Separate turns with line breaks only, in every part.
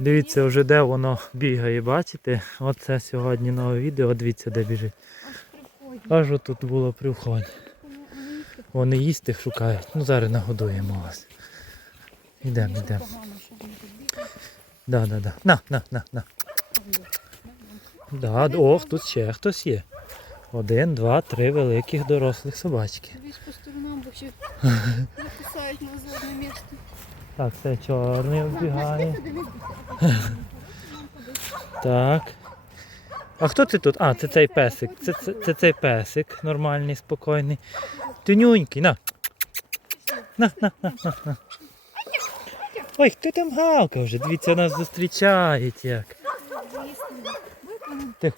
Дивіться вже де воно бігає, бачите? Оце сьогодні нове відео, дивіться де біжить.
Аж
отут було при вході.
Вони- їсти
шукають. Ну зараз нагодуємо вас. Йдемо.
бігають.
Да, да, да. На, на, на, на. Да, ох, тут ще хтось є. Один, два, три великих дорослих собачки.
Дивись по сторонам, бо ще записають нас з одне місце.
Так, це чорний вбігає. Так. А хто ти тут? А, це цей песик. Це, це, це цей песик нормальний, спокійний. Тюнюнький, на. На, на, на, на, на. Ой, хто там гавкав вже? Дивіться, нас зустрічають як. Тихо.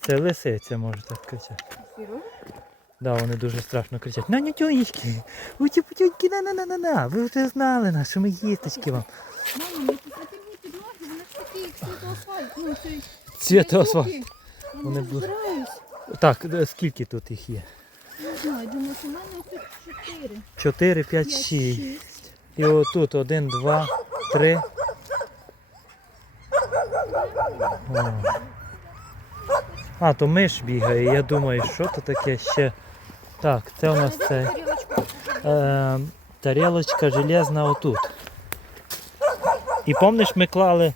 Це лисиця може так кричати. Да, вони дуже страшно кричать. На нютюнечки, уті путюньки, на на на на на Ви вже знали нас, що ми їсточки вам.
Мама, тій підлогі, вони ж такі, як світоасфальт. Ну, цей.
Вони бу-. Так, скільки тут їх є?
Не знаю, думаю, що в мене тут чотири.
4, 5,
П'ять,
6.
шість.
І отут 1, 2, 3. А, то миш бігає. Я думаю, що то таке ще. Так, це у нас це. Е, тарілочка железна отут. І помниш, ми клали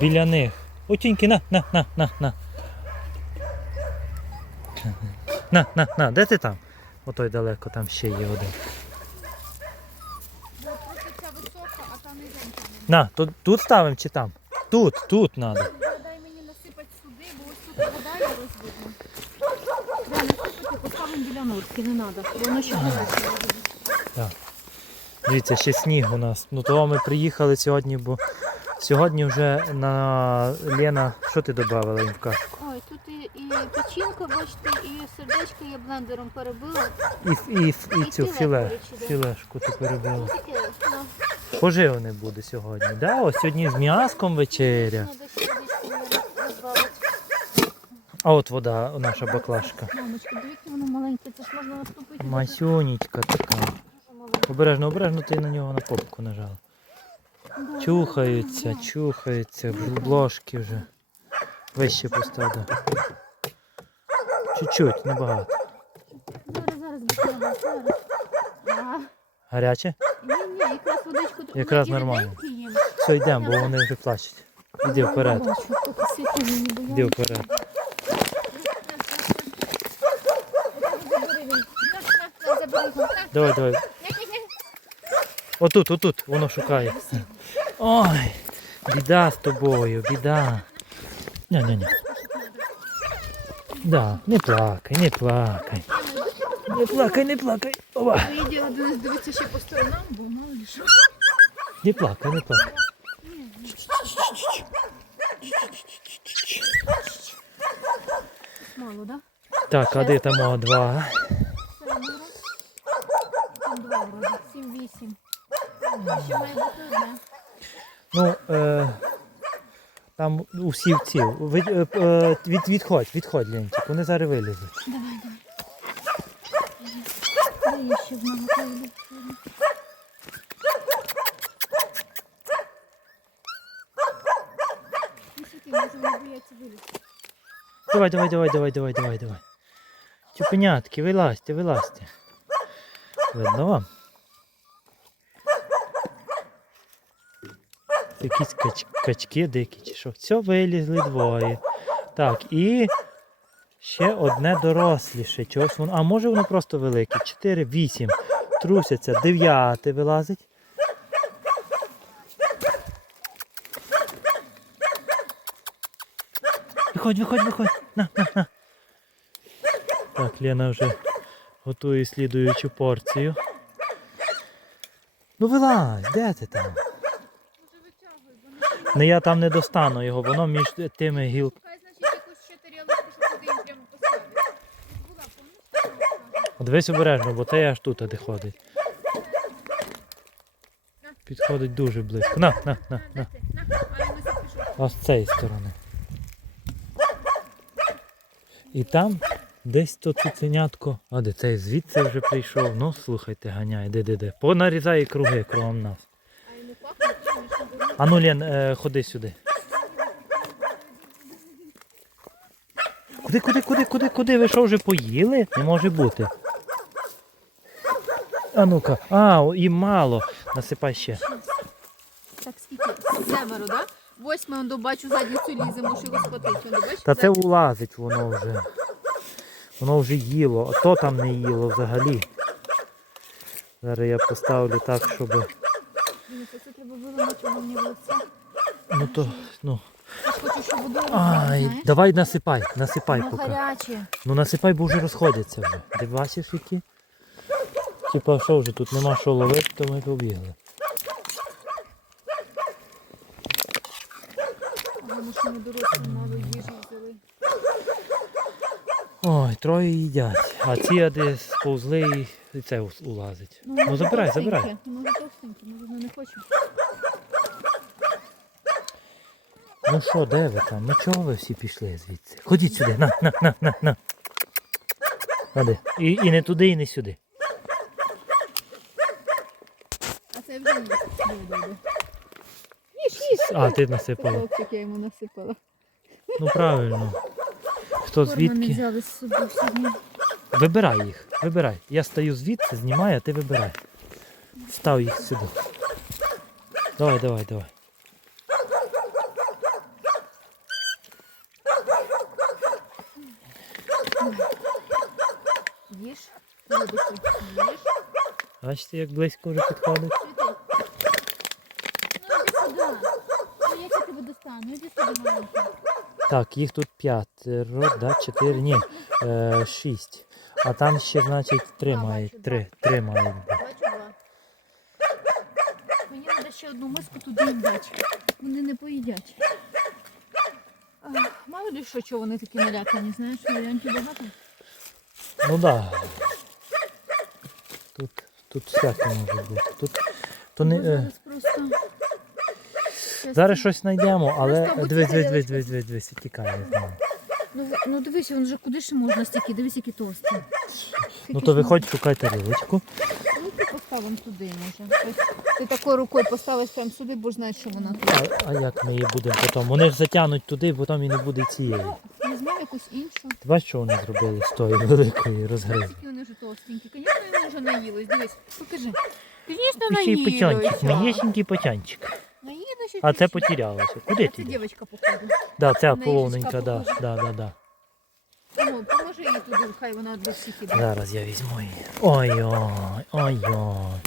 біля них. Утіньки, на, на, на, на, на. На, на, на, де ти там? Отой далеко, там ще є один. На, тут, тут ставимо чи там? Тут, тут треба.
Дай мені насипати сюди, бо ось тут вода є розвидно. Да, поставимо біля норки, не треба. Воно ще не
Дивіться, ще сніг у нас. Ну того ми приїхали сьогодні, бо сьогодні вже на Лена, що ти додавала їм в кашку?
Ой, тут і, і печінка, бачите, і сердечко я блендером перебила.
І, і, і,
І
цю
філе
філе,
куряче, да.
філешку ти перебила.
Таке, ну,
Поживне буде сьогодні. Да? Ось сьогодні з м'яском вечеря.
розбавити.
А от вода, наша баклажка.
Мамочка, дивіться, воно маленьке, це ж можна наступити.
Масюнічка така. Обережно, обережно ти на нього на попку нажала. Чухаються, чухаються, бложки вже. Вище постав. Чуть-чуть, небагато.
Зараз, зараз, зараз. Ага.
Гаряче?
Ні, ні, якраз водичку таку
Якраз нормально. Все, йдемо, бо вони вже плачуть. Іди вперед, іди вперед.
Забери він. На, на, забери його. На,
Давай, давай. Отут, отут, воно шукає. Ой, біда з тобою, біда. Ня-ня-ня. Да, не плакай, не плакай. Не плакай, не плакай. Ова.
Твоє діло Денис дивитися ще по сторонам, бо мало ли що.
Не плакай, не плакай.
Мало, да?
Так, а де там два?
Це Амура. Там два вроді, сім-вісім. Ще має бути одне.
Ну, е, там у сівців. Ви, е, е, від, відходь, відходь, Ленчик, вони зараз вилізуть.
Давай, давай. Є ще в мене той Ну, що ти, може, вони бояться вилізти.
Давай, давай, давай, давай, давай, давай, давай. Чупенятки, вилазьте, вилазьте. Видно вам? Якісь кач, качки дикі чи що. Все, вилізли двоє. Так, і ще одне доросліше. Чогось воно. А може воно просто велике. 4, 8. Трусяться. Дев'яте вилазить. Виходь, виходь, виходь. На, на, на. Так, Лена вже готує слідуючу порцію. Ну вилазь, де ти там? Не я там не достану його, воно між тими гіл. От Дивись обережно, бо те аж тут де ходить. Підходить дуже близько. На, на, на, на.
А
з цієї сторони. І там Десь то цуценятко. А де цей звідси вже прийшов. Ну, слухайте, ганяй, де де де. Понарізає круги кругом нас.
А йому пахне, що ми ще беремо.
А ну Лен, е, ходи сюди. Куди, куди, куди, куди, куди? Ви що вже поїли? Не може бути. А ну-ка, а, і мало. Насипай ще.
Так скільки? Семеро, да? Восьме, он добачу задницю лізе, можу його схватити. Он добачу,
Та це влазить воно вже. Воно вже їло, а то там не їло взагалі. Зараз я поставлю так, щоб.
Воно мені в лице.
Ну то, ну.
Я хочу, щоб воду
Ай, давай насипай, насипай
Воно
поки.
гаряче.
Ну насипай, бо вже розходяться вже. Ти бачиш які? Типа що вже тут нема що ловити, то ми побігли.
Тому що ми дорослі мало їжі взяли.
Ой, троє їдять. А ці ади сповзли і- і це ус- улазить. Ну
воно
забирай, забирай.
Ну, Воно товстеньке, може воно не хоче.
Ну що, де ви там? Ну чого ви всі пішли звідси? Ходіть сюди, на, на, на, на, на. Де? І, і не туди, і не сюди.
А це вже диви. Їж, їж.
А, ти насипала.
Хлопчик я йому насипала.
Ну правильно. Хто звідки?
взяли з собою сьогодні.
Вибирай їх, вибирай. Я стою звідси, знімаю, а ти вибирай. Став їх сюди. Давай, давай, давай.
Їж. Їж.
Бачите, як близько вже підходить.
Ну, іди сюди. Ну, я тебе достану. Іди сюди, маленький.
Так, їх тут п'ятеро, да, чотири, ні, е, шість. А там ще, значить, три
А, бачу,
три, три мають бути.
Бачу два. Мені треба ще одну миску туди їм дати. Вони не поїдять. Мало ли що, чого вони такі налякані, знаєш, варіантів багато.
Ну да. Тут, тут всяке може бути. Тут, то не, е,
зараз просто...
Зараз щось знайдемо, але
Просто
дивись,
тікає,
дивись, дивись, дивись, дивись, тікає з нами.
Ну, ну дивись, він вже куди ще можна стільки, дивись, які товсті.
Ну
Скільки
то
ж
виходь, шукай тарілочку.
Ну, поставимо туди, може. Ось Ти такою рукою поставиш прямо сюди, бо ж знаєш, що вона тут.
А, а як ми її будемо потім? Вони ж затягнуть туди, потім і не буде цієї.
Візьмемо якусь іншу.
Ти бачиш, що вони зробили з тої великої розгризи?
Які вони вже товстенькі. Звісно, вони вже наїлись. Дивись, покажи. Звісно,
І ще й потянчик,
наїлися. Наїлися.
А це потерялося. Куди ти?
це
йдеш?
дівчинка, походу.
Да, ця
їжачка
да,
похожа.
да, да, да.
Ну, поможи їй туди, хай вона до всіх іде.
Зараз я візьму її. Ой-ой, ой-ой.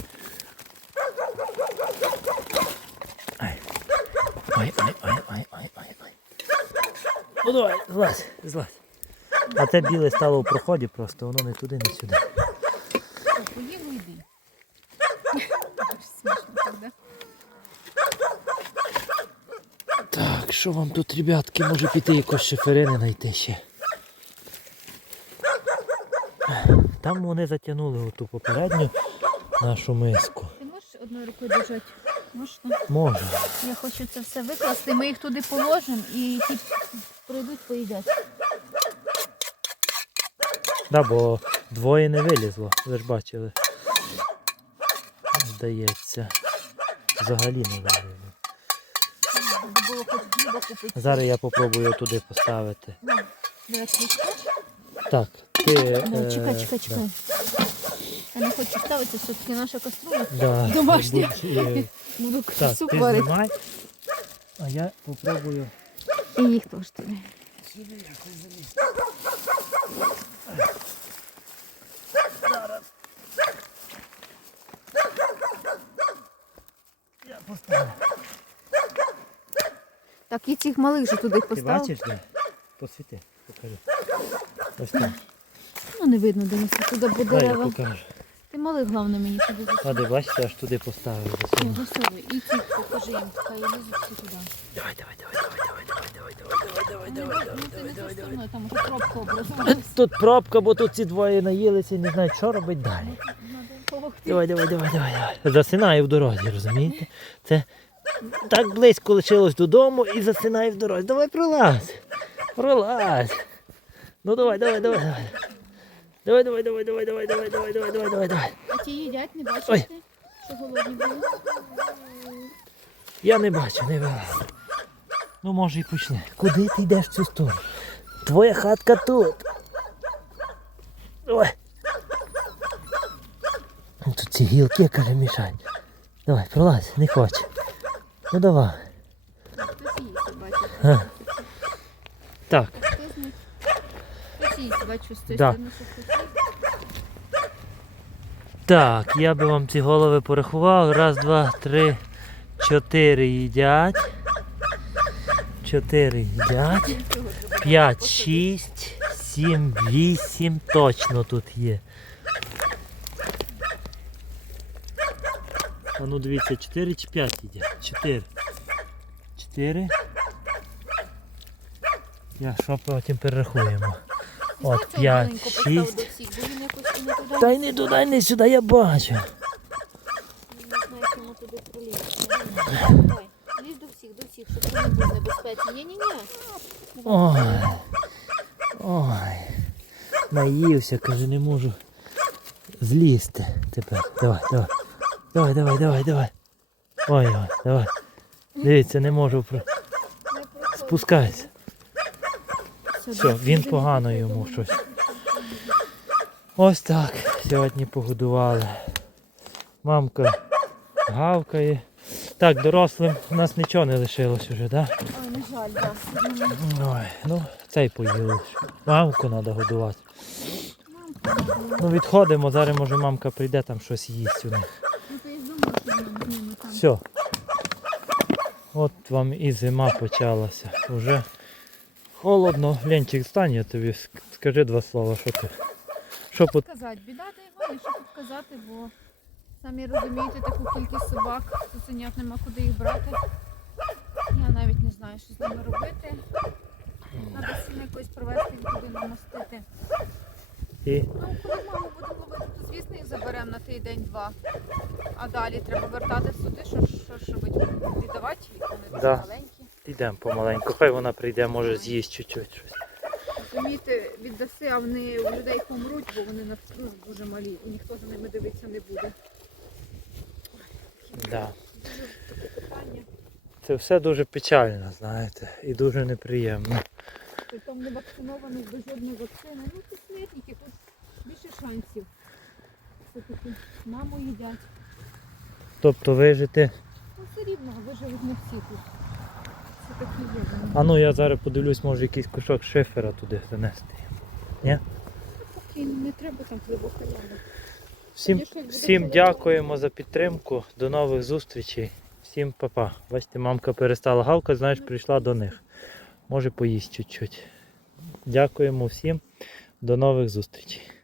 Ай. Ой, ой, ой, ой, ой, ой, ой. Ну давай, злазь, злазь. А це біле стало в проході просто, воно не туди, не сюди.
Так, поїв, йди. Смішно так.
Так, що вам тут, ребятки, може піти якось шиферини знайти ще. Там вони затягнули оту попередню нашу миску.
Ти можеш одною рукою держати? Можна?
Може.
Я хочу це все викласти, ми їх туди положимо і ті прийдуть, поїдять.
Да, бо двоє не вилізло, ви ж бачили. Здається. Взагалі не вилізло.
Було хоч хліба купити.
Зараз я попробую туди поставити.
Давай кришку.
Так, ти. Е,
чекай, чекай, чекай. Я не хочу ставити, все-таки наша каструля.
Да,
Домашня.
будь- е,
Буду
Так,
суп
ти
варити.
знімай. А я попробую.
І їх теж туди.
Я поставлю.
Так, і цих малих же туди
Ти
поставив.
бачиш, де? Посвіти, покажи. Ось так.
Ну не видно, де нас туди по
Дай я
дерева.
покажу.
Ти малих, головне, мені туди
А
засунув.
де бачите, аж туди поставив.
Ні, засовуй. І цих покажи їм, хай лізуть всі туди.
Давай, давай, давай, давай, давай, давай, давай, давай, давай, давай,
Ну, ти не
давай,
ту
давай.
сторону, там уже пробка.
Тут пробка, бо тут ці двоє наїлися і не знають, що робити далі.
Надо.
Давай, давай, давай, давай, давай. Засинаю в дорозі, розумієте? Це так близько лишилось додому і засинаю в дорозі. Давай пролазь. Пролазь. Ну давай, давай, давай, давай. Давай, давай, давай, давай, давай, давай, давай, давай, давай, давай, давай.
А ті їдять, не бачите,
Ой.
що голодні були?
Я не бачу, не бачу. Ну може і почне. Куди ти йдеш в цю сторону? Твоя хатка тут. Ой. Ну, Тут ці гілки, каже, мішають. Давай, пролазь, не хоче. Ну давай.
Хтось їсть, бачите.
Га. Так,
Їсть, бачу, з тої
Да.
сторони, що хтось
так, я би вам ці голови порахував. Раз, два, три, чотири їдять. Чотири їдять. 5, 6, 7, 8 точно тут є. А ну дивіться, 4 чи 5 іде? 4. 4. Я що потім перерахуємо. От, п'ять, шість. Та й не туди, не сюди, я бачу.
Лізь до всіх, до всіх, щоб не було небезпечно. Ні-ні-ні.
Ой. Ой. Наївся, каже, не можу злізти тепер. Давай, давай. Давай, давай, давай, давай. Ой, ой, давай. Дивіться, не можу спускайся.
Все,
він погано йому щось. Ось так. Сьогодні погодували. Мамка гавкає. Так, дорослим у нас нічого не лишилось уже, так? Да?
Ой, на жаль, так.
Ой, ну цей поїли. Мамку треба годувати. Ну відходимо, зараз може мамка прийде, там щось їсть у них.
Ну, там.
Все. От вам і зима почалася. Уже холодно. Ленчик, стань, я тобі скажи два слова, що ти. Що по...
Казати, біда та й що тут казати, бо самі розумієте таку кількість собак, цуценят нема куди їх брати. Я навіть не знаю, що з ними робити. Треба сім якось провести їх туди намостити.
І...
Ну, коли маму будемо ловити, то звісно їх заберемо на тиждень-два. А далі треба вертати сюди, що, що, що робити? віддавати їх, вони
Да.
маленькі.
Йдемо помаленьку. Хай вона прийде, може з'їсть чуть-чуть щось.
Розумієте, віддаси, а вони у людей помруть, бо вони на ну, дуже малі, і ніхто за ними дивитися не буде.
Да.
Дуже таке питання.
Це все дуже печально, знаєте, і дуже неприємно.
При тому не вакцинованих до жодної вакцини. Ну, це смертники, тут більше шансів. Все-таки маму їдять.
Тобто вижити.
Ну, все рівно виживуть не всі тут. Такі є.
А ну я зараз подивлюсь, може якийсь кусок шифера туди занести.
Поки не треба там глибока яма.
Всім, всім дякуємо за підтримку. До нових зустрічей. Всім па-па. Бачите, мамка перестала гавкати, знаєш, прийшла до них. Може поїсть чуть-чуть. Дякуємо всім. До нових зустрічей.